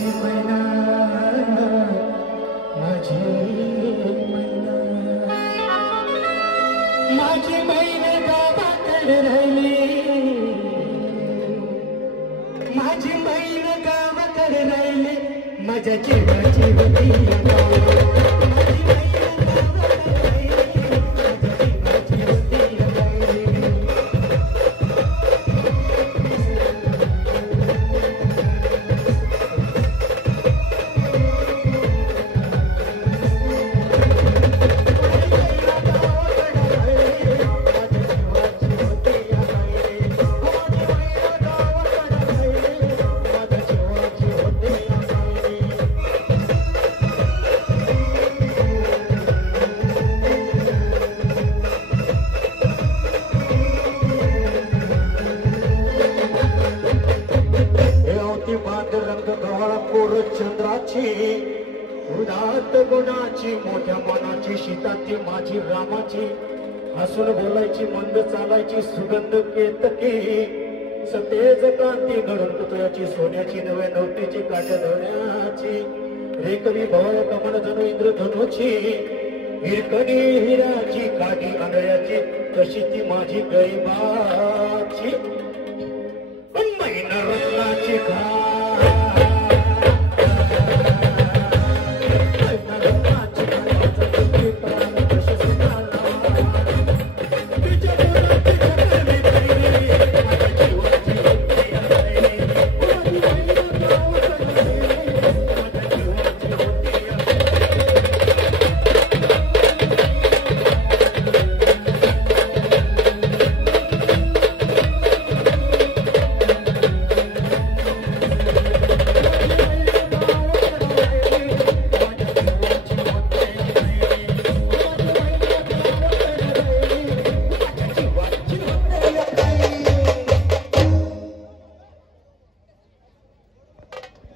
माझी मैना माझी मैना माझी मैना गावाकडे राहिली माझी मैना गावाकडे राहिली माझ्या जीवाची होती चंद्राची उदात गुणाची मोठ्या मनाची शीताची माझी रामाची हसून बोलायची मंद चालायची सुगंध केतकी सतेज क्रांती घडून पुतळ्याची सोन्याची नव्या नवतीची काट्या धरण्याची रेकवी भवय कमन जणू इंद्रधनुची हिरकणी हिराची काठी आंधळ्याची तशी ती माझी गरिबाची